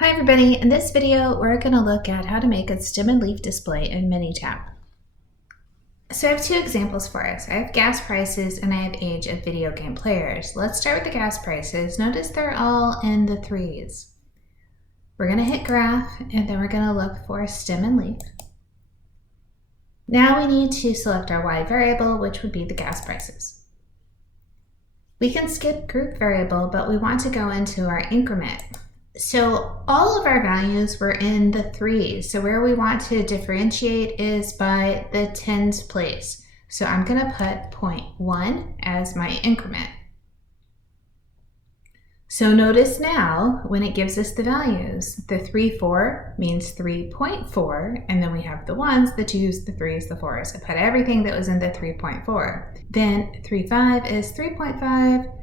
Hi everybody, in this video we're going to look at how to make a stem and leaf display in Minitab. So I have two examples for us. I have gas prices and I have age of video game players. Let's start with the gas prices. Notice they're all in the threes. We're going to hit graph and then we're going to look for stem and leaf. Now we need to select our Y variable, which would be the gas prices. We can skip group variable, but we want to go into our increment. So all of our values were in the threes. So where we want to differentiate is by the tens place. So I'm going to put 0.1 as my increment. So notice now when it gives us the values, the 3, 4 means 3.4, and then we have the 1s, the 2s, the 3s, the 4s. I put everything that was in the 3.4. Then 3, 5 is 3.5.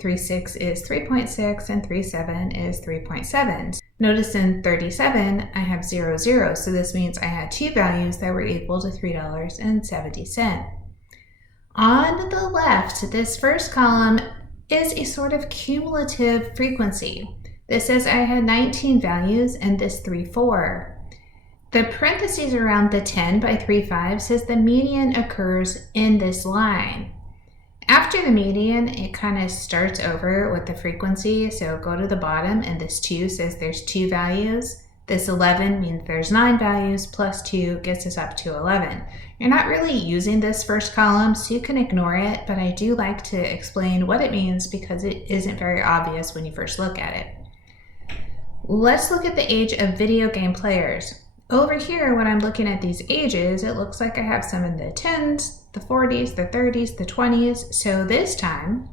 3.6 is 3.6 and 3.7 is 3.7. Notice in 37 I have 0, 0, so this means I had two values that were equal to $3.70. On the left, this first column is a sort of cumulative frequency. This says I had 19 values and this 3, 4. The parentheses around the 10 by 3, 5 says the median occurs in this line. After the median, it kind of starts over with the frequency. So go to the bottom and this 2 says there's 2 values. This 11 means there's 9 values plus 2 gets us up to 11. You're not really using this first column, so you can ignore it, but I do like to explain what it means because it isn't very obvious when you first look at it. Let's look at the age of video game players. Over here, when I'm looking at these ages, it looks like I have some in the 10s, the 40s, the 30s, the 20s. So this time,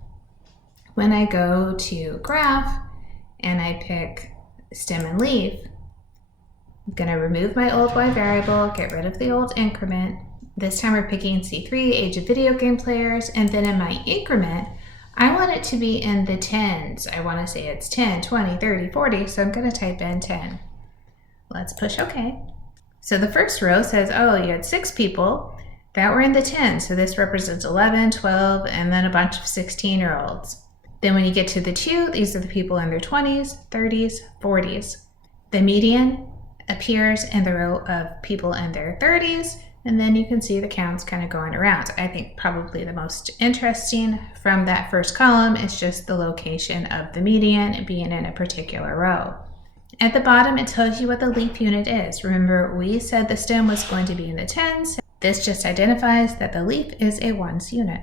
when I go to graph and I pick stem and leaf, I'm going to remove my old Y variable, get rid of the old increment. This time we're picking C3, age of video game players, and then in my increment, I want it to be in the 10s. I want to say it's 10, 20, 30, 40, so I'm going to type in 10. Let's push OK. So the first row says, oh, you had 6 people that were in the 10s. So this represents 11, 12, and then a bunch of 16-year-olds. Then when you get to the 2, these are the people in their 20s, 30s, 40s. The median appears in the row of people in their 30s, and then you can see the counts kind of going around. I think probably the most interesting from that first column is just the location of the median being in a particular row. At the bottom, it tells you what the leaf unit is. Remember, we said the stem was going to be in the 10s. This just identifies that the leaf is a ones unit.